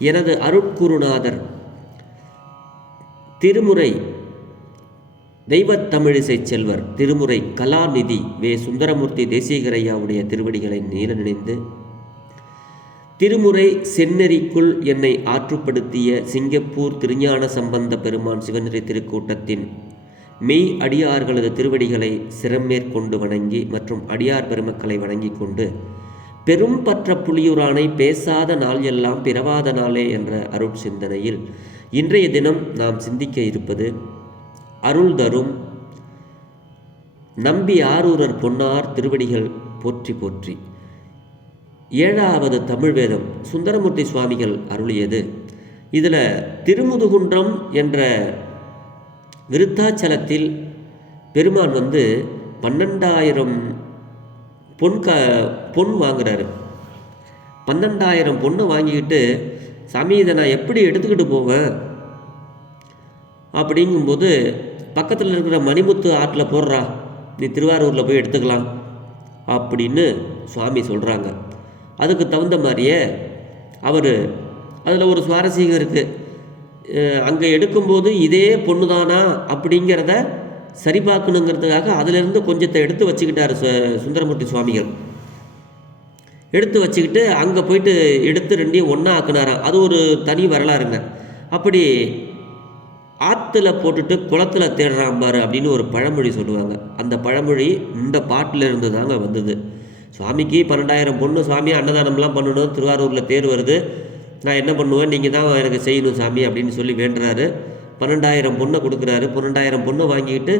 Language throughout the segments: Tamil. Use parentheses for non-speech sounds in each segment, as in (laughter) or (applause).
எனது அருட்குருநாதர் திருமுறை தெய்வத் தமிழிசை செல்வர் திருமுறை கலாநிதி வே. சுந்தரமூர்த்தி தேசிகரையாவுடைய திருவடிகளை நீல நினைந்து திருமுறை செந்நெறிக்குள் என்னை ஆற்றுப்படுத்திய சிங்கப்பூர் திருஞான சம்பந்த பெருமான் சிவநெறி திருக்கூட்டத்தின் மெய் அடியார்களது திருவடிகளை சிறமேற்கொண்டு வணங்கி மற்றும் அடியார் பெருமக்களை வணங்கிக் கொண்டு பெரும் பற்ற புலியூரானை பேசாத நாள் எல்லாம் பிறவாத நாளே என்ற அருள் சிந்தனையில் இன்றைய தினம் நாம் சிந்திக்க இருப்பது அருள் தரும் நம்பி ஆரூரர் பொன்னார் திருவடிகள் போற்றி போற்றி. ஏழாவது தமிழ் வேதம் சுந்தரமூர்த்தி சுவாமிகள் அருளியது. இதில் திருமுதுகுன்றம் என்ற விருத்தாச்சலத்தில் பெருமான் வந்து பன்னெண்டாயிரம் பொன் க பொன் வாங்குறாரு. பன்னெண்டாயிரம் பொண்ணை வாங்கிக்கிட்டு சாமி இதை நான் எப்படி எடுத்துக்கிட்டு போவேன்? அப்படிங்கும்போது பக்கத்தில் இருக்கிற மணிமுத்து ஆற்றில் போடுறா நீ திருவாரூரில் போய் எடுத்துக்கலாம். அப்படின்னு சுவாமி சொல்கிறாங்க அதுக்கு தகுந்த மாதிரியே அவர் அதில் ஒரு சுவாரஸ்யம் இருக்குது அங்கே எடுக்கும்போது இதே பொண்ணு தானா அப்படிங்கிறத சரி பார்க்கணுங்கிறதுக்காக அதிலிருந்து கொஞ்சத்தை எடுத்து வச்சுக்கிட்டார் சுந்தரமூர்த்தி சுவாமிகள். எடுத்து வச்சுக்கிட்டு அங்கே போயிட்டு எடுத்து ரெண்டையும் ஒன்றா ஆக்குனாராம் அது ஒரு தனி வரலாறுங்க. அப்படி ஆற்றுல போட்டுட்டு குளத்துல தேடுறான் பாரு அப்படின்னு ஒரு பழமொழி சொல்லுவாங்க. அந்த பழமொழி இந்த பாட்டில் இருந்து தாங்க வந்தது. சுவாமிக்கு பன்னெண்டாயிரம் பொண்ணு சுவாமி அன்னதானம்லாம் பண்ணணும் திருவாரூரில் தேர் வருது. நான் என்ன பண்ணுவேன்? நீங்கள் தான் எனக்கு செய்யணும் சாமி அப்படின்னு சொல்லி வேண்டுறாரு. பன்னெண்டாயிரம் பொண்ணை கொடுக்குறாரு. பன்னெண்டாயிரம் பொண்ணை வாங்கிக்கிட்டு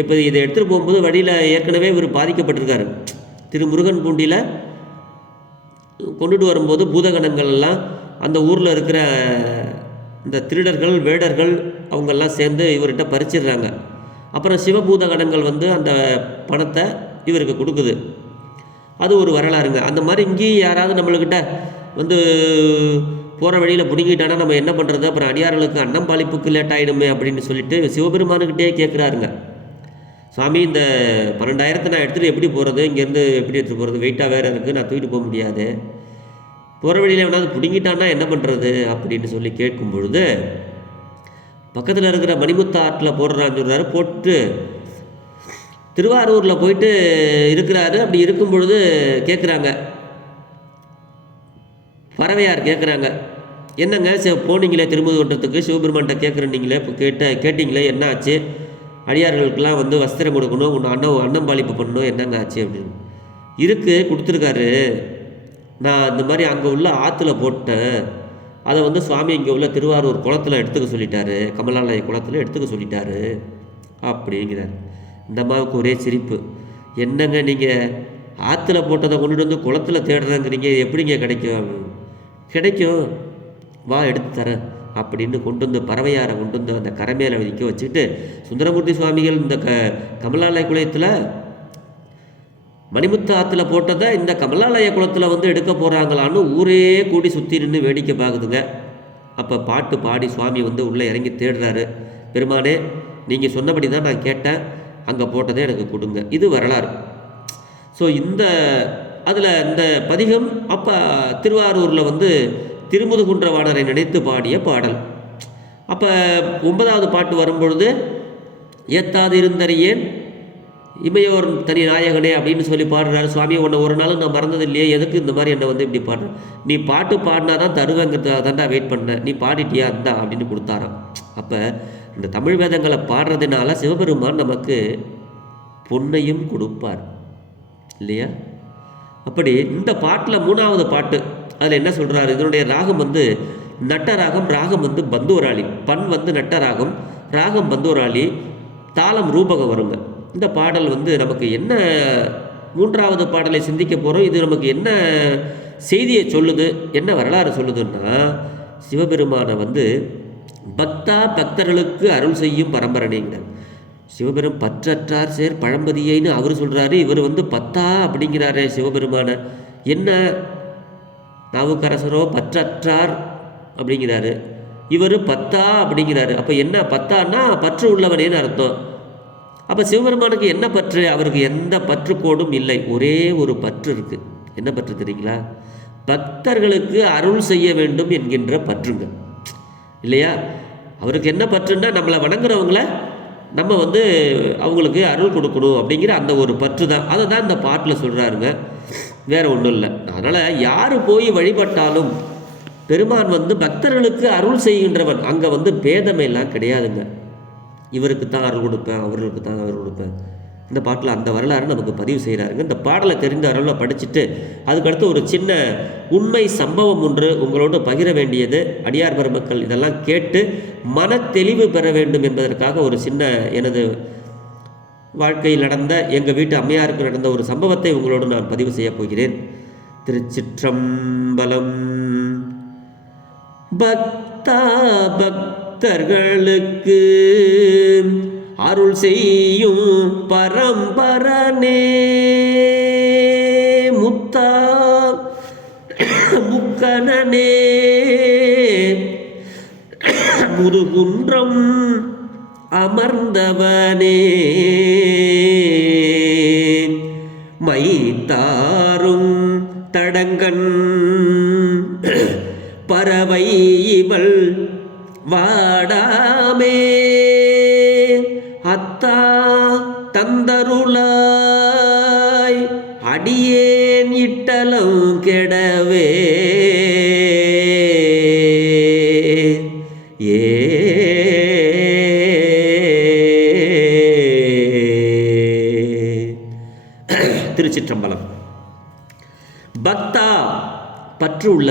இப்போ இதை எடுத்துகிட்டு போகும்போது வழியில் ஏற்கனவே இவர் பாதிக்கப்பட்டிருக்காரு. திரு முருகன் பூண்டியில் கொண்டுட்டு வரும்போது பூதகணங்கள் எல்லாம் அந்த ஊரில் இருக்கிற இந்த திருடர்கள் வேடர்கள் அவங்கெல்லாம் சேர்ந்து இவர்கிட்ட பறிச்சிடுறாங்க. அப்புறம் சிவபூதகணங்கள் வந்து அந்த பணத்தை இவருக்கு கொடுக்குது. அது ஒரு வரலாறுங்க. அந்த மாதிரி இங்கேயும் யாராவது நம்மளுக்கிட்ட வந்து போகிற வழியில் பிடுங்கிட்டானா நம்ம என்ன பண்ணுறது அப்புறம் அடியார்களுக்கு அன்னம் பாலிப்புக்கு லேட் ஆகிடுமே அப்படின்னு சொல்லிட்டு சிவபெருமானுக்கிட்டே கேட்குறாருங்க சுவாமி இந்த பன்னெண்டாயிரத்தை நான் எடுத்துகிட்டு எப்படி போகிறது இங்கேருந்து எப்படி எடுத்துகிட்டு போகிறது வெயிட்டாக வேறு இருக்குது நான் தூக்கிட்டு போக முடியாது. போகிற வழியில் எவனாவது பிடுங்கிட்டான்னா என்ன பண்ணுறது அப்படின்னு சொல்லி கேட்கும் பொழுது பக்கத்தில் இருக்கிற மணிமுத்த ஆற்றில் போடுறான்னு சொல்கிறாரு போட்டு திருவாரூரில் போயிட்டு இருக்கிறாரு. அப்படி இருக்கும் பொழுது கேட்குறாங்க பறவையார் கேட்குறாங்க என்னங்க சே போனீங்களே திரும்பது கொண்டத்துக்கு சிவபெருமான்கிட்ட கேட்குறீங்களே இப்போ கேட்ட கேட்டிங்களே என்ன ஆச்சு அடியார்களுக்கெல்லாம் வந்து வஸ்திரம் கொடுக்கணும் உன்னை அண்ணன் அன்னம் பாலிப்பு பண்ணணும் என்னங்க ஆச்சு அப்படின்னு. இருக்குது கொடுத்துருக்காரு. நான் இந்த மாதிரி அங்கே உள்ள ஆற்றுல போட்டேன். அதை வந்து சுவாமி இங்கே உள்ள திருவாரூர் குளத்தில் எடுத்துக்க சொல்லிட்டாரு. கமலாலய குளத்தில் எடுத்துக்க சொல்லிட்டாரு. அப்படிங்கிறார். இந்த அம்மாவுக்கு ஒரே சிரிப்பு. என்னங்க நீங்கள் ஆற்றுல போட்டதை கொண்டுட்டு வந்து குளத்தில் தேடுறேங்கிறீங்க எப்படிங்க கிடைக்கும்? கிடைக்கும். வா எடுத்து தரேன் அப்படின்னு கொண்டு வந்து பறவையாரை கொண்டு வந்து அந்த கரை மேலே நிற்க வச்சுக்கிட்டு சுந்தரமூர்த்தி சுவாமிகள் இந்த க கமலாலய குளத்தில் மணிமுத்து ஆற்றுல போட்டதை இந்த கமலாலய குளத்தில் வந்து எடுக்க போகிறாங்களான்னு ஊரே கூடி சுற்றி நின்று வேடிக்கை பார்க்குதுங்க அப்போ பாட்டு பாடி சுவாமி வந்து உள்ளே இறங்கி தேடுறாரு. பெருமானே நீங்கள் சொன்னபடி தான் நான் கேட்டேன். அங்கே போட்டதே எனக்கு கொடுங்க. இது வரலாறு. ஸோ இந்த அதில் இந்த பதிகம் அப்போ திருவாரூரில் வந்து திருமுதுகுன்றவாணரை நினைத்து பாடிய பாடல். அப்போ ஒன்பதாவது பாட்டு வரும்பொழுது ஏத்தாது இருந்தறியேன் இமையோர் தனி நாயகனே அப்படின்னு சொல்லி பாடுறாரு. சுவாமி உன்னை ஒரு நாளும் நான் மறந்தது இல்லையே எதுக்கு இந்த மாதிரி என்னை வந்து இப்படி பாடுறேன் நீ பாட்டு பாடினா தான் தருவேங்கிறதுக்காக தான்டா வெயிட் பண்ணேன் நீ பாடிட்டியா இருந்தா அப்படின்னு கொடுத்தாராம். அப்போ இந்த தமிழ் வேதங்களை பாடுறதுனால சிவபெருமான் நமக்கு பொன்னையும் கொடுப்பார். இல்லையா? அப்படி இந்த பாட்டில் மூணாவது பாட்டு அதில் என்ன சொல்கிறாரு இதனுடைய ராகம் வந்து நட்ட ராகம் ராகம் வந்து பந்துவராளி பண் வந்து நட்ட ராகம் ராகம் பந்துவராளி தாளம் ரூபகம் வருங்க இந்த பாடல் வந்து நமக்கு என்ன மூன்றாவது பாடலை சிந்திக்க போகிறோம் இது நமக்கு என்ன செய்தியை சொல்லுது? என்ன வரலாறு சொல்லுதுன்னா சிவபெருமானை வந்து பக்தா பக்தர்களுக்கு அருள் செய்யும் பரம்பரணைங்க சிவபெரும் பற்றற்றார் சேர் பழம்பதியைன்னு அவர் சொல்கிறாரு இவர் வந்து பத்தா அப்படிங்கிறாரே சிவபெருமான. என்ன நாவுக்கரசரோ பற்றற்றார் அப்படிங்கிறாரு. இவர் பத்தா அப்படிங்கிறாரு. அப்போ என்ன பத்தான்னா பற்று உள்ளவனேன்னு அர்த்தம். அப்போ சிவபெருமானுக்கு என்ன பற்று? அவருக்கு எந்த பற்றுக்கோடும் இல்லை. ஒரே ஒரு பற்று இருக்குது என்ன பற்று தெரியுங்களா? பக்தர்களுக்கு அருள் செய்ய வேண்டும் என்கின்ற பற்றுங்க. இல்லையா? அவருக்கு என்ன பற்றுன்னா நம்மளை வணங்குறவங்கள நம்ம வந்து அவங்களுக்கு அருள் கொடுக்கணும் அப்படிங்கிற அந்த ஒரு பற்று தான் அதை தான் இந்த பாட்டில் சொல்கிறாருங்க வேற ஒன்றும் இல்லை. அதனால் யார் போய் வழிபட்டாலும் பெருமான் வந்து பக்தர்களுக்கு அருள் செய்கின்றவன். அங்கே வந்து பேதமையெல்லாம் கிடையாதுங்க. இவருக்கு தான் அருள் கொடுப்பேன் அவர்களுக்கு தான் அருள் கொடுப்பேன். இந்த பாட்டில் அந்த வரலாறு நமக்கு பதிவு செய்கிறாருங்க இந்த பாடலை தெரிந்த அருளை படிச்சுட்டு அதுக்கடுத்து ஒரு சின்ன உண்மை சம்பவம் ஒன்று உங்களோடு பகிர வேண்டியது. அடியார் பெருமக்கள் இதெல்லாம் கேட்டு மன தெளிவு பெற வேண்டும் என்பதற்காக ஒரு சின்ன எனது வாழ்க்கையில் நடந்த எங்கள் வீட்டு அம்மையாருக்கு நடந்த ஒரு சம்பவத்தை உங்களோடு நான் பதிவு செய்யப் போகிறேன். திருச்சிற்றம்பலம். பக்தா பக்தர்களுக்கு அருள் செய்யும் பரம்பரனே. முத்தா முக்கணனே. முதுகுன்றம் அமர்ந்தவனே. மைத்தாரும் தடங்கன்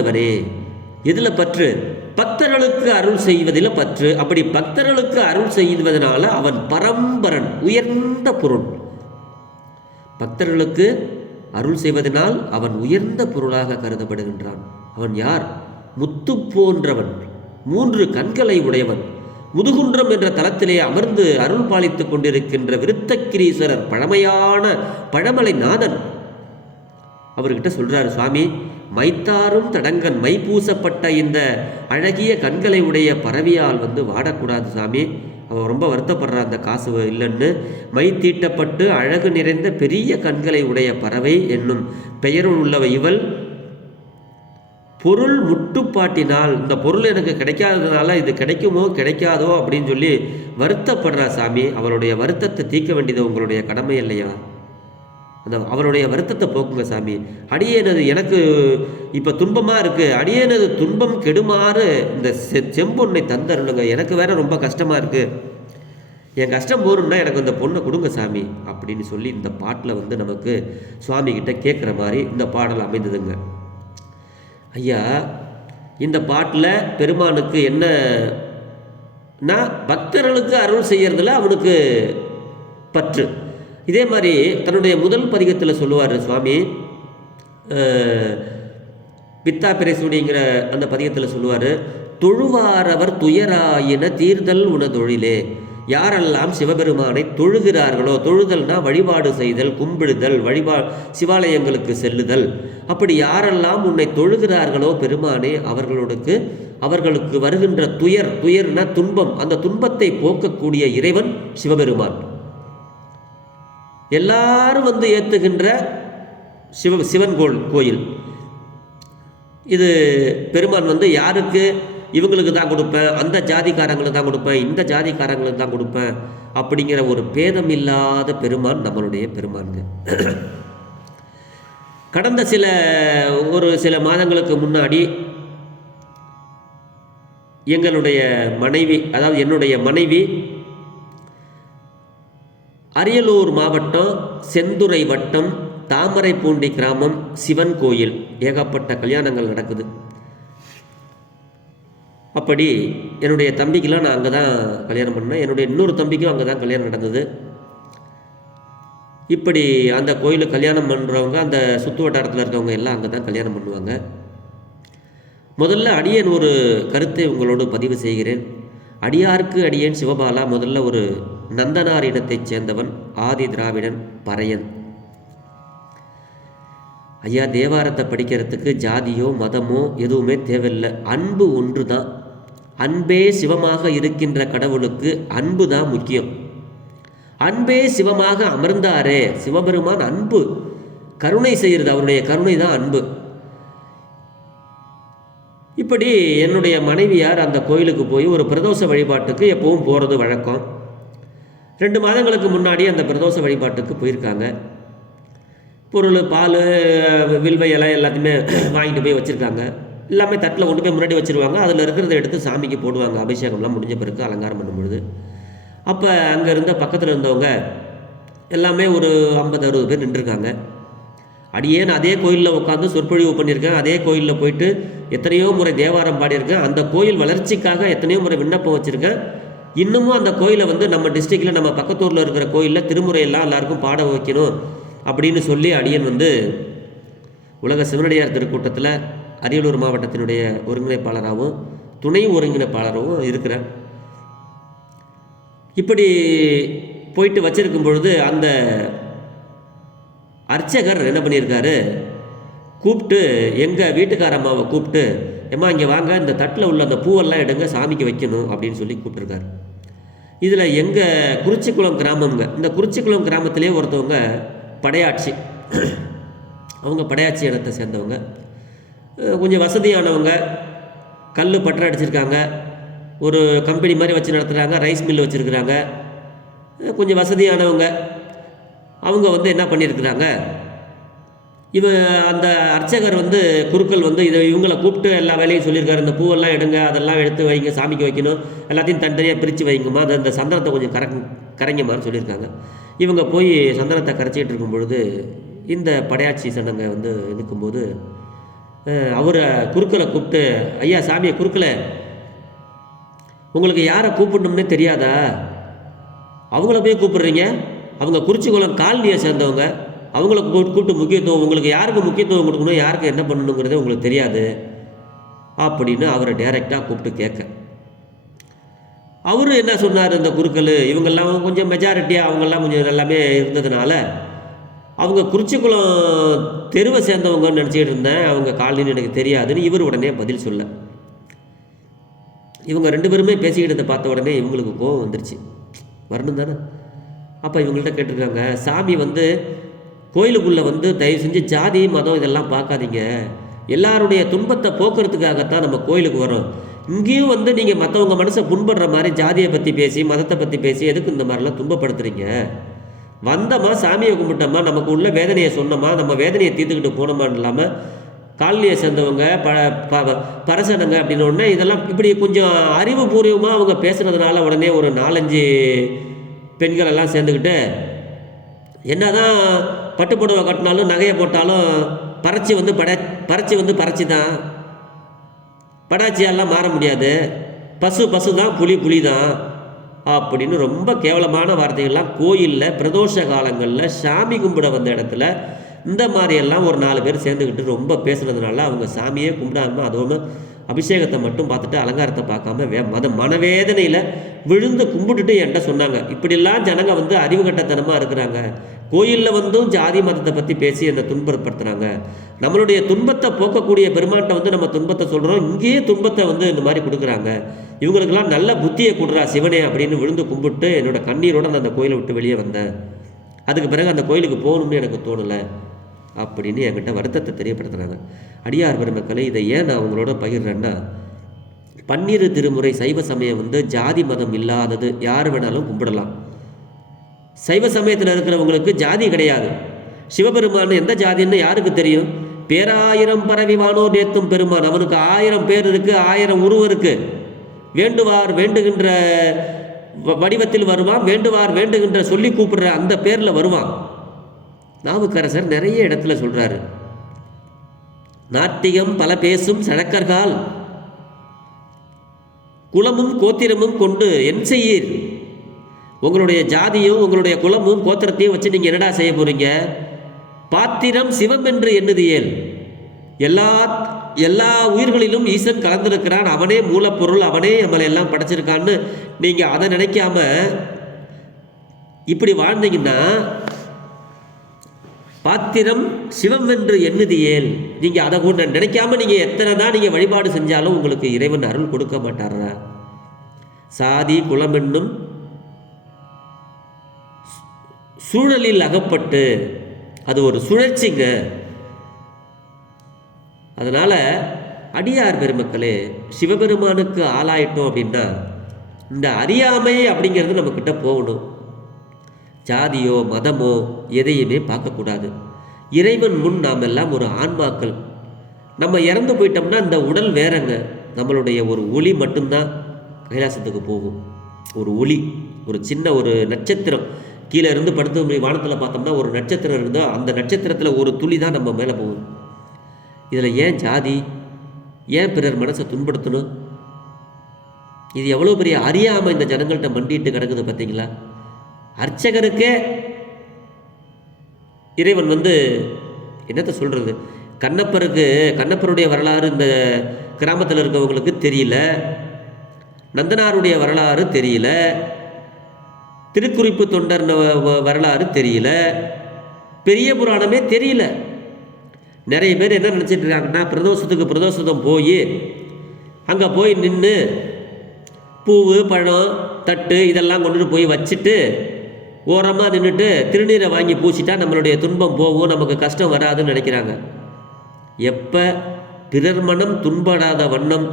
ஆண்டவரே. இதில் எதில் பற்று பக்தர்களுக்கு அருள் செய்வதில் பற்று. அப்படி பக்தர்களுக்கு அருள் செய்வதனால அவன் பரம்பரன் உயர்ந்த பொருள். பக்தர்களுக்கு அருள் செய்வதனால் அவன் உயர்ந்த பொருளாக கருதப்படுகின்றான். அவன் யார்? முத்து போன்றவன் மூன்று கண்களை உடையவன். முதுகுன்றம் என்ற தலத்திலே அமர்ந்து அருள் பாலித்துக் கொண்டிருக்கின்ற விருத்தகிரீஸ்வரர் பழமையான பழமலை நாதன். அவர்கிட்ட சொல்றாரு சுவாமி மைத்தாரும் தடங்கன் மை பூசப்பட்ட இந்த அழகிய கண்களை உடைய பறவையால் வந்து வாடக்கூடாது சாமி அவன் ரொம்ப வருத்தப்படுறா அந்த காசு இல்லைன்னு. மை தீட்டப்பட்டு அழகு நிறைந்த பெரிய கண்களை உடைய பறவை என்னும் பெயருள் உள்ளவ இவள் பொருள் முட்டுப்பாட்டினால் இந்த பொருள் எனக்கு கிடைக்காததுனால இது கிடைக்குமோ கிடைக்காதோ அப்படின்னு சொல்லி வருத்தப்படுறா சாமி அவளுடைய வருத்தத்தை தீர்க்க வேண்டியது உங்களுடைய கடமை இல்லையா அந்த அவருடைய வருத்தத்தை போக்குங்க சாமி. அடியேனது எனக்கு இப்போ துன்பமாக இருக்குது அடியேனது துன்பம் கெடுமாறு இந்த செ செம்பொன்னை தந்தருணுங்க எனக்கு வேற ரொம்ப கஷ்டமாக இருக்குது என் கஷ்டம் போகணும்னா எனக்கு இந்த பொண்ணை கொடுங்க சாமி. அப்படின்னு சொல்லி இந்த பாட்டில் வந்து நமக்கு சுவாமி கிட்ட கேட்குற மாதிரி இந்த பாடல் அமைந்ததுங்க. ஐயா இந்த பாட்டில் பெருமானுக்கு என்னன்னா பக்தர்களுக்கு அருள் செய்கிறதுல அவனுக்கு பற்று. இதே மாதிரி தன்னுடைய முதல் பதிகத்தில் சொல்லுவார் சுவாமி பித்தா பிரேசுடிங்கிற அந்த பதிகத்தில் சொல்லுவார் தொழுவாரவர் துயராயின தீர்தல் உன தொழிலே யாரெல்லாம் சிவபெருமானை தொழுகிறார்களோ தொழுதல்னா வழிபாடு செய்தல் கும்பிடுதல் வழிபா சிவாலயங்களுக்கு செல்லுதல். அப்படி யாரெல்லாம் உன்னை தொழுகிறார்களோ பெருமானே அவர்களுக்கு அவர்களுக்கு வருகின்ற துயர் துயர்னா துன்பம். அந்த துன்பத்தை போக்கக்கூடிய இறைவன் சிவபெருமான். எல்லாரும் வந்து ஏற்றுகின்ற சிவ சிவன் கோள் கோயில். இது பெருமான் வந்து யாருக்கு? இவங்களுக்கு தான் கொடுப்பேன் அந்த ஜாதிக்காரங்களுக்கு தான் கொடுப்பேன் இந்த ஜாதிக்காரங்களுக்கு தான் கொடுப்பேன் அப்படிங்கிற ஒரு பேதம் இல்லாத பெருமான் நம்மளுடைய பெருமான்ங்க. கடந்த சில ஒரு சில மாதங்களுக்கு முன்னாடி எங்களுடைய மனைவி அதாவது என்னுடைய மனைவி அரியலூர் மாவட்டம் செந்துறை வட்டம் தாமரைப்பூண்டி கிராமம் சிவன் கோயில். ஏகப்பட்ட கல்யாணங்கள் நடக்குது. அப்படி என்னுடைய தம்பிக்கெலாம் நான் அங்கே தான் கல்யாணம் பண்ணேன். என்னுடைய இன்னொரு தம்பிக்கும் அங்கே தான் கல்யாணம் நடந்தது. இப்படி அந்த கோயிலுக்கு கல்யாணம் பண்ணுறவங்க அந்த சுற்று வட்டாரத்தில் இருக்கவங்க எல்லாம் அங்கே தான் கல்யாணம் பண்ணுவாங்க. முதல்ல அடியேன் ஒரு கருத்தை உங்களோடு பதிவு செய்கிறேன். அடியாருக்கு அடியேன் சிவபாலா முதல்ல ஒரு நந்தனார் இனத்தைச் சேர்ந்தவன் ஆதி திராவிடன் பறையன். ஐயா தேவாரத்தை படிக்கிறதுக்கு ஜாதியோ மதமோ எதுவுமே தேவையில்லை. அன்பு ஒன்று தான் அன்பே சிவமாக இருக்கின்ற கடவுளுக்கு அன்பு தான் முக்கியம். அன்பே சிவமாக அமர்ந்தாரே சிவபெருமான் அன்பு. கருணை செய்கிறது அவருடைய கருணை தான் அன்பு. இப்படி என்னுடைய மனைவியார் அந்த கோயிலுக்கு போய் ஒரு பிரதோஷ வழிபாட்டுக்கு எப்பவும் போகிறது வழக்கம். ரெண்டு மாதங்களுக்கு முன்னாடி அந்த பிரதோஷ வழிபாட்டுக்கு போயிருக்காங்க. பொருள் பால் வில்வை இலை எல்லாத்தையுமே (clears throat) வாங்கிட்டு போய் வச்சுருக்காங்க. எல்லாமே தட்டில் கொண்டு போய் முன்னாடி வச்சுருவாங்க. அதில் இருக்கிறத எடுத்து சாமிக்கு போடுவாங்க. அபிஷேகம்லாம் முடிஞ்ச பிறகு அலங்காரம் பண்ணும் பொழுது அப்போ அங்கே இருந்த பக்கத்தில் இருந்தவங்க எல்லாமே ஒரு ஐம்பது அறுபது பேர் நின்றுருக்காங்க. அடியேன் அதே கோயிலில் உட்காந்து சொற்பொழிவு பண்ணியிருக்கேன். அதே கோயிலில் போயிட்டு எத்தனையோ முறை தேவாரம் பாடியிருக்கேன். அந்த கோயில் வளர்ச்சிக்காக எத்தனையோ முறை விண்ணப்பம் வச்சுருக்கேன். இன்னமும் அந்த கோயிலை வந்து நம்ம டிஸ்ட்ரிக்டில் நம்ம பக்கத்தூரில் இருக்கிற கோயிலில் திருமுறையெல்லாம் எல்லாருக்கும் பாட வைக்கணும் அப்படின்னு சொல்லி அடியன் வந்து உலக சிவனடியார் திருக்கூட்டத்தில் அரியலூர் மாவட்டத்தினுடைய ஒருங்கிணைப்பாளராகவும் துணை ஒருங்கிணைப்பாளராகவும் இருக்கிறேன் இப்படி போயிட்டு வச்சிருக்கும் பொழுது அந்த அர்ச்சகர் என்ன பண்ணியிருக்காரு? கூப்பிட்டு எங்கள் வீட்டுக்கார அம்மாவை கூப்பிட்டு ஏம்மா இங்கே வாங்க இந்த தட்டில் உள்ள அந்த பூவெல்லாம் எடுங்க சாமிக்கு வைக்கணும் அப்படின்னு சொல்லி கூப்பிட்டுருக்காரு. இதில் எங்கள் குறிச்சிக்குளம் கிராமம்ங்க. இந்த குறிச்சிக்குளம் கிராமத்திலே ஒருத்தவங்க படையாட்சி. அவங்க படையாட்சி இடத்தை சேர்ந்தவங்க. கொஞ்சம் வசதியானவங்க. கல் பட்டறை அடிச்சிருக்காங்க. ஒரு கம்பெனி மாதிரி வச்சு நடத்துகிறாங்க ரைஸ் மில் வச்சுருக்குறாங்க. கொஞ்சம் வசதியானவங்க. அவங்க வந்து என்ன பண்ணியிருக்கிறாங்க? இவ அந்த அர்ச்சகர் வந்து குருக்கள் வந்து இதை இவங்களை கூப்பிட்டு எல்லா வேலையும் சொல்லியிருக்காரு. இந்த பூவெல்லாம் எடுங்க அதெல்லாம் எடுத்து வைங்க சாமிக்கு வைக்கணும். எல்லாத்தையும் தனித்தனியாக பிரித்து வைங்கம்மா. அது அந்த சந்தனத்தை கொஞ்சம் கரங் கரைங்கம்மான்னு சொல்லியிருக்காங்க. இவங்க போய் சந்தனத்தை கரைச்சிக்கிட்டு இருக்கும் பொழுது இந்த படையாட்சி சனங்க வந்து நிற்கும்போது அவரை குருக்களை கூப்பிட்டு ஐயா சாமியை குறுக்கலை. உங்களுக்கு யாரை கூப்பிடணும்னே தெரியாதா? அவங்கள போய் கூப்பிடுறீங்க? அவங்க குறிச்சிக்குளம் காலனியை சேர்ந்தவங்க. அவங்கள கூப்பிட்டு கூப்பிட்டு முக்கியத்துவம் உங்களுக்கு யாருக்கு முக்கியத்துவம் கொடுக்கணும் யாருக்கு என்ன பண்ணணுங்கிறதே உங்களுக்கு தெரியாது. அப்படின்னு அவரை டைரெக்டாக கூப்பிட்டு கேட்க. அவரும் என்ன சொன்னார் இந்த குருக்கள்? இவங்கெல்லாம் கொஞ்சம் மெஜாரிட்டியாக அவங்கெல்லாம் கொஞ்சம் எல்லாமே இருந்ததுனால அவங்க குறிச்சிக்குளம் தெருவை சேர்ந்தவங்கன்னு நினச்சிக்கிட்டு இருந்தேன். அவங்க காலனின்னு எனக்கு தெரியாதுன்னு இவர் உடனே பதில் சொல்ல. இவங்க ரெண்டு பேருமே பேசிக்கிட்டதை பார்த்த உடனே இவங்களுக்கு கோவம் வந்துருச்சு. வரணும் தானே? அப்போ இவங்கள்ட்ட கேட்டிருக்காங்க சாமி வந்து கோயிலுக்குள்ளே வந்து தயவு செஞ்சு ஜாதி மதம் இதெல்லாம் பார்க்காதீங்க. எல்லாருடைய துன்பத்தை போக்குறதுக்காகத்தான் நம்ம கோயிலுக்கு வரோம் இங்கேயும் வந்து நீங்கள் மற்றவங்க மனசை புண்படுற மாதிரி ஜாதியை பற்றி பேசி மதத்தை பற்றி பேசி எதுக்கு இந்த மாதிரிலாம் துன்பப்படுத்துறீங்க? வந்தோமா சாமியை கும்பிட்டோமா நமக்கு உள்ள வேதனையை சொன்னோமா நம்ம வேதனையை தீர்த்துக்கிட்டு போனோமான்னு இல்லாமல் காலனியை சேர்ந்தவங்க ப ப பரசனங்க அப்படின்னு இதெல்லாம் இப்படி கொஞ்சம் அறிவுபூர்வமாக அவங்க பேசுனதுனால உடனே ஒரு நாலஞ்சு பெண்கள் எல்லாம் சேர்ந்துக்கிட்டு என்ன தான் புடவை கட்டினாலும் நகையை போட்டாலும் பறச்சி வந்து பட பறச்சி வந்து பறச்சி தான் படாச்சியாலாம் மாற முடியாது. பசு பசு தான் புலி புலி தான் அப்படின்னு ரொம்ப கேவலமான வார்த்தைகள்லாம் கோயிலில் பிரதோஷ காலங்களில் சாமி கும்பிட வந்த இடத்துல இந்த மாதிரியெல்லாம் ஒரு நாலு பேர் சேர்ந்துக்கிட்டு ரொம்ப பேசுனதுனால அவங்க சாமியே கும்பிடாம அதுவும் அபிஷேகத்தை மட்டும் பார்த்துட்டு அலங்காரத்தை பார்க்காம வே மத மனவேதனையில் விழுந்து கும்பிட்டுட்டு என்கிட்ட சொன்னாங்க. இப்படிலாம் ஜனங்க வந்து அறிவு கட்டத்தனமாக இருக்கிறாங்க. கோயிலில் வந்தும் ஜாதி மதத்தை பற்றி பேசி என்னை துன்பப்படுத்துகிறாங்க நம்மளுடைய துன்பத்தை போக்கக்கூடிய பெருமாட்டை வந்து நம்ம துன்பத்தை சொல்கிறோம் இங்கேயே துன்பத்தை வந்து இந்த மாதிரி கொடுக்குறாங்க. இவங்களுக்கெல்லாம் நல்ல புத்தியை கொடுறா சிவனே அப்படின்னு விழுந்து கும்பிட்டு என்னோட கண்ணீரோடு நான் அந்த கோயிலை விட்டு வெளியே வந்தேன். அதுக்கு பிறகு அந்த கோயிலுக்கு போகணும்னு எனக்கு தோணலை. அப்படின்னு என்கிட்ட வருத்தத்தை தெரியப்படுத்துகிறாங்க அடியார் பெருமக்களை இதை ஏன் நான் அவங்களோட பகிர்றேன்னா பன்னிரு திருமுறை சைவ சமயம் வந்து ஜாதி மதம் இல்லாதது. யார் வேணாலும் கும்பிடலாம். சைவ சமயத்தில் இருக்கிறவங்களுக்கு ஜாதி கிடையாது. சிவபெருமான் எந்த ஜாதின்னு யாருக்கு தெரியும்? பேராயிரம் பரவி வானோர் ஏத்தும் பெருமான். அவனுக்கு ஆயிரம் பேர் இருக்கு ஆயிரம் உருவம் இருக்கு வேண்டுவார் வேண்டுகின்ற வடிவத்தில் வருவான் வேண்டுவார் வேண்டுகின்ற சொல்லி கூப்பிடுற அந்த பேரில் வருவான். நாவுக்கரசர் நிறைய இடத்துல சொல்றாரு. நாட்டியம் பல பேசும் சழக்கர்கள் குலமும் கோத்திரமும் கொண்டு என் செய்யீர். உங்களுடைய ஜாதியும் உங்களுடைய குலமும் கோத்திரத்தையும் வச்சு நீங்கள் என்னடா செய்ய போறீங்க? பாத்திரம் சிவம் என்று எண்ணுதியேல். எல்லா எல்லா உயிர்களிலும் ஈசன் கலந்திருக்கிறான். அவனே மூலப்பொருள் அவனே நம்மளை எல்லாம் படைச்சிருக்கான்னு நீங்கள் அதை நினைக்காம இப்படி வாழ்ந்தீங்கன்னா பாத்திரம் சிவம் என்று எண்ணுதியேல். நீங்கள் அதை கூட நினைக்காம நீங்கள் எத்தனை தான் நீங்கள் வழிபாடு செஞ்சாலும் உங்களுக்கு இறைவன் அருள் கொடுக்க மாட்டாரா? சாதி குலம் என்னும் சூழலில் அகப்பட்டு அது ஒரு சுழற்சிங்க. அதனால் அடியார் பெருமக்களே சிவபெருமானுக்கு ஆளாயிட்டோம் அப்படின்னா இந்த அறியாமை அப்படிங்கிறது நம்மக்கிட்ட போகணும். ஜாதியோ மதமோ எதையுமே பார்க்கக்கூடாது. இறைவன் முன் நாம் எல்லாம் ஒரு ஆன்மாக்கள். நம்ம இறந்து போயிட்டோம்னா இந்த உடல் வேறங்க. நம்மளுடைய ஒரு ஒளி மட்டும்தான் கைலாசத்துக்கு போகும். ஒரு ஒளி ஒரு சின்ன ஒரு நட்சத்திரம். கீழே இருந்து படுத்து போய் வானத்தில் பார்த்தோம்னா ஒரு நட்சத்திரம் இருந்தால் அந்த நட்சத்திரத்தில் ஒரு துளி தான் நம்ம மேலே போகும். இதில் ஏன் ஜாதி? ஏன் பிறர் மனசை துன்படுத்தணும் இது எவ்வளோ பெரிய அறியாமல் இந்த ஜனங்கள்கிட்ட மண்டிட்டு கிடக்குது பார்த்தீங்களா? அர்ச்சகருக்கே இறைவன் வந்து என்னத்தை சொல்கிறது கண்ணப்பருக்கு கண்ணப்பருடைய வரலாறு இந்த கிராமத்தில் இருக்கவங்களுக்கு தெரியல. நந்தனாருடைய வரலாறு தெரியல. திருக்குறிப்பு தொண்டர் வ- வரலாறு தெரியல. பெரிய புராணமே தெரியல. நிறைய பேர் என்ன நினச்சிட்டு இருக்காங்கன்னா பிரதோஷத்துக்கு பிரதோஷத்தம் போய் அங்கே போய் நின்று பூவு பழம் தட்டு இதெல்லாம் கொண்டுட்டு போய் வச்சுட்டு ஓரமாக நின்றுட்டு திருநீரை வாங்கி பூசிட்டா நம்மளுடைய துன்பம் போகும் நமக்கு கஷ்டம் வராதுன்னு நினைக்கிறாங்க. எப்போ? பிறர் மனம் துன்படாத வண்ணம்.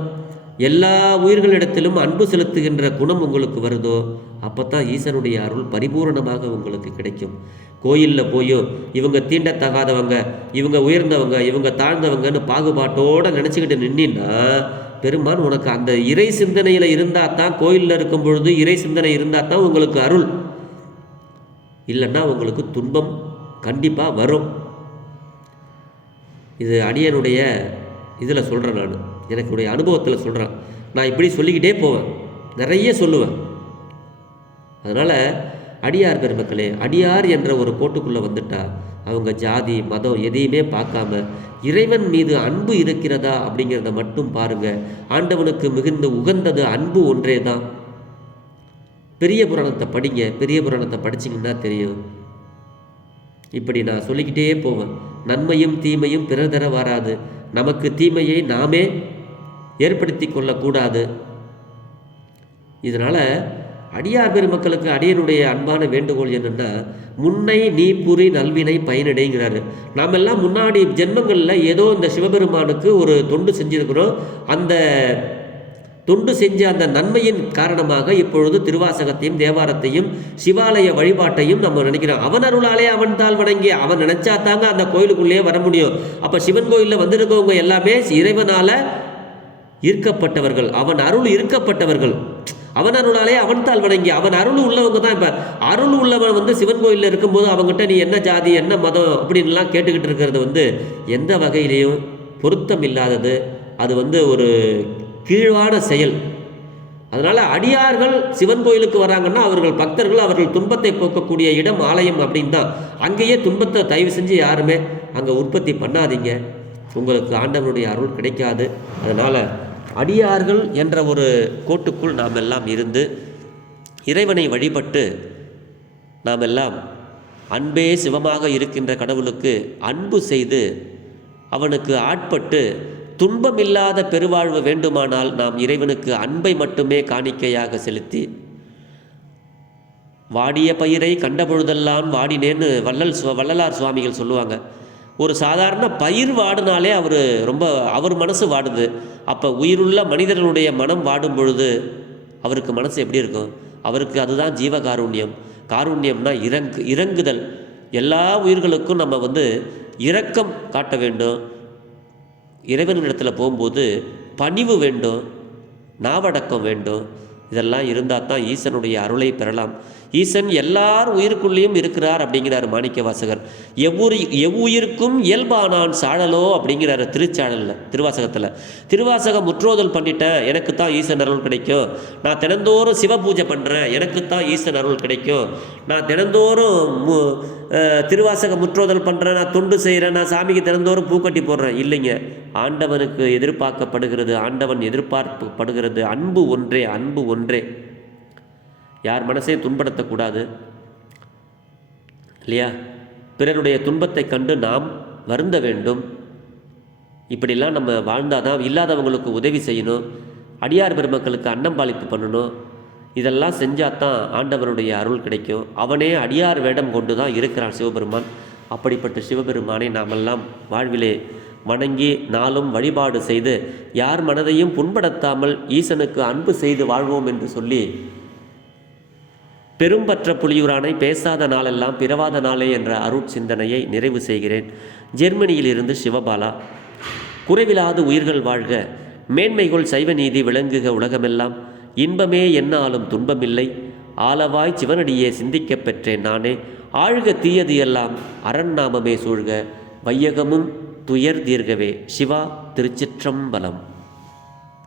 எல்லா உயிர்களிடத்திலும் அன்பு செலுத்துகின்ற குணம் உங்களுக்கு வருதோ அப்போ தான் ஈசனுடைய அருள் பரிபூரணமாக உங்களுக்கு கிடைக்கும். கோயிலில் போயும் இவங்க தீண்டத்தகாதவங்க இவங்க உயர்ந்தவங்க இவங்க தாழ்ந்தவங்கன்னு பாகுபாட்டோடு நினச்சிக்கிட்டு நின்னா பெருமான் உனக்கு அந்த இறை சிந்தனையில் இருந்தால் தான் கோயிலில் இருக்கும் பொழுது இறை சிந்தனை இருந்தால் தான் உங்களுக்கு அருள். இல்லைன்னா உங்களுக்கு துன்பம் கண்டிப்பாக வரும். இது அடியனுடைய இதில் சொல்கிறேன் நான். எனக்குடைய அனுபவத்தில் சொல்கிறேன் நான் இப்படி சொல்லிக்கிட்டே போவேன். நிறைய சொல்லுவேன். அதனால் அடியார் பெருமக்களே அடியார் என்ற ஒரு கோட்டுக்குள்ளே வந்துட்டா அவங்க ஜாதி மதம் எதையுமே பார்க்காம இறைவன் மீது அன்பு இருக்கிறதா அப்படிங்கிறத மட்டும் பாருங்கள் ஆண்டவனுக்கு மிகுந்த உகந்தது அன்பு ஒன்றே தான் பெரிய புராணத்தை படிங்க பெரிய புராணத்தை படிச்சீங்கன்னா தெரியும். இப்படி நான் சொல்லிக்கிட்டே போவேன். நன்மையும் தீமையும் பிறர் தர வராது. நமக்கு தீமையை நாமே ஏற்படுத்தி கொள்ளக்கூடாது. இதனால் அடியார் பெருமக்களுக்கு அடியனுடைய அன்பான வேண்டுகோள் என்னென்னா முன்னை நீ புரி நல்வினை பயனடைங்கிறாரு. நாம் எல்லாம் முன்னாடி ஜென்மங்களில் ஏதோ இந்த சிவபெருமானுக்கு ஒரு தொண்டு செஞ்சுருக்கிறோம். அந்த தொண்டு செஞ்ச அந்த நன்மையின் காரணமாக இப்பொழுது திருவாசகத்தையும் தேவாரத்தையும் சிவாலய வழிபாட்டையும் நம்ம நினைக்கிறோம். அவன் அருளாலே அவன் தாள் வணங்கி அவன் நினைச்சா தாங்க அந்த கோயிலுக்குள்ளேயே வர முடியும். அப்போ சிவன் கோயிலில் வந்திருக்கவங்க எல்லாமே இறைவனால ஈர்க்கப்பட்டவர்கள். அவன் அருள் ஈர்க்கப்பட்டவர்கள். அவன் அருளாலே அவன் தாள் வணங்கி அவன் அருள் உள்ளவங்க தான். இப்போ அருள் உள்ளவன் வந்து சிவன் கோயிலில் இருக்கும்போது அவங்ககிட்ட நீ என்ன ஜாதி என்ன மதம் அப்படின்லாம் கேட்டுக்கிட்டு இருக்கிறது வந்து எந்த வகையிலையும் பொருத்தம் இல்லாதது. அது வந்து ஒரு கீழ்வாட செயல். அதனால் அடியார்கள் சிவன் கோயிலுக்கு வராங்கன்னா அவர்கள் பக்தர்கள் அவர்கள் துன்பத்தை போக்கக்கூடிய இடம் ஆலயம் அப்படின்னு தான். அங்கேயே துன்பத்தை தயவு செஞ்சு யாருமே அங்கே உற்பத்தி பண்ணாதீங்க. உங்களுக்கு ஆண்டவனுடைய அருள் கிடைக்காது. அதனால் அடியார்கள் என்ற ஒரு கோட்டுக்குள் நாம் எல்லாம் இருந்து இறைவனை வழிபட்டு நாம் எல்லாம் அன்பே சிவமாக இருக்கின்ற கடவுளுக்கு அன்பு செய்து அவனுக்கு ஆட்பட்டு துன்பமில்லாத பெருவாழ்வு வேண்டுமானால் நாம் இறைவனுக்கு அன்பை மட்டுமே காணிக்கையாக செலுத்தி வாடிய பயிரை கண்டபொழுதெல்லாம் வாடினேன்னு வள்ளல் சுவ வள்ளலார் சுவாமிகள் சொல்லுவாங்க. ஒரு சாதாரண பயிர் வாடினாலே அவர் ரொம்ப அவர் மனசு வாடுது. அப்போ உயிருள்ள மனிதர்களுடைய மனம் வாடும் பொழுது அவருக்கு மனசு எப்படி இருக்கும்? அவருக்கு அதுதான் ஜீவகாருண்யம். காருண்யம்னா இறங்கு இறங்குதல். எல்லா உயிர்களுக்கும் நம்ம வந்து இரக்கம் காட்ட வேண்டும். இறைவனிடத்தில் போகும்போது பணிவு வேண்டும் நாவடக்கம் வேண்டும். இதெல்லாம் இருந்தால் தான் ஈசனுடைய அருளை பெறலாம். ஈசன் எல்லார் உயிருக்குள்ளேயும் இருக்கிறார் அப்படிங்கிறார் மாணிக்க வாசகர் எவ்வொரு எவ்வுயிருக்கும் இயல்பானான் சாழலோ அப்படிங்கிறாரு திருச்சாழலில் திருவாசகத்தில். திருவாசகம் முற்றோதல் பண்ணிட்டேன் எனக்கு தான் ஈசன் அருள் கிடைக்கும். நான் தினந்தோறும் சிவ பூஜை பண்ணுறேன் எனக்கு தான் ஈசன் அருள் கிடைக்கும். நான் தினந்தோறும் மு திருவாசக முற்றோதல் பண்ணுறேன் நான் தொண்டு செய்கிறேன் நான் சாமிக்கு தினந்தோறும் பூக்கட்டி போடுறேன். இல்லைங்க. ஆண்டவனுக்கு எதிர்பார்க்கப்படுகிறது ஆண்டவன் எதிர்பார்க்கப்படுகிறது அன்பு ஒன்றே அன்பு ஒன்றே. யார் மனசையும் துன்படுத்தக்கூடாது இல்லையா? பிறருடைய துன்பத்தை கண்டு நாம் வருந்த வேண்டும். இப்படிலாம் நம்ம வாழ்ந்தால் தான் இல்லாதவங்களுக்கு உதவி செய்யணும். அடியார் பெருமக்களுக்கு அன்னம்பாளிப்பு பண்ணணும். இதெல்லாம் செஞ்சால் தான் ஆண்டவருடைய அருள் கிடைக்கும். அவனே அடியார் வேடம் கொண்டு தான் இருக்கிறான் சிவபெருமான். அப்படிப்பட்ட சிவபெருமானை நாமெல்லாம் வாழ்விலே வணங்கி நாளும் வழிபாடு செய்து யார் மனதையும் புண்படுத்தாமல் ஈசனுக்கு அன்பு செய்து வாழ்வோம் என்று சொல்லி பெரும்பற்ற புலியூரானை பேசாத நாளெல்லாம் பிறவாத நாளே என்ற அருட்சிந்தனையை நிறைவு செய்கிறேன். ஜெர்மனியிலிருந்து சிவபாலா. குறைவிலாது உயிர்கள் வாழ்க. மேன்மைகொள் சைவ நீதி விளங்குக உலகமெல்லாம். இன்பமே என்னாலும் துன்பமில்லை. ஆலவாய் சிவனடியே சிந்திக்கப் பெற்றேன் நானே. ஆழ்க தீயது எல்லாம் அரண்நாமமே சூழ்க. வையகமும் துயர் தீர்கவே. சிவா திருச்சிற்றம்பலம்.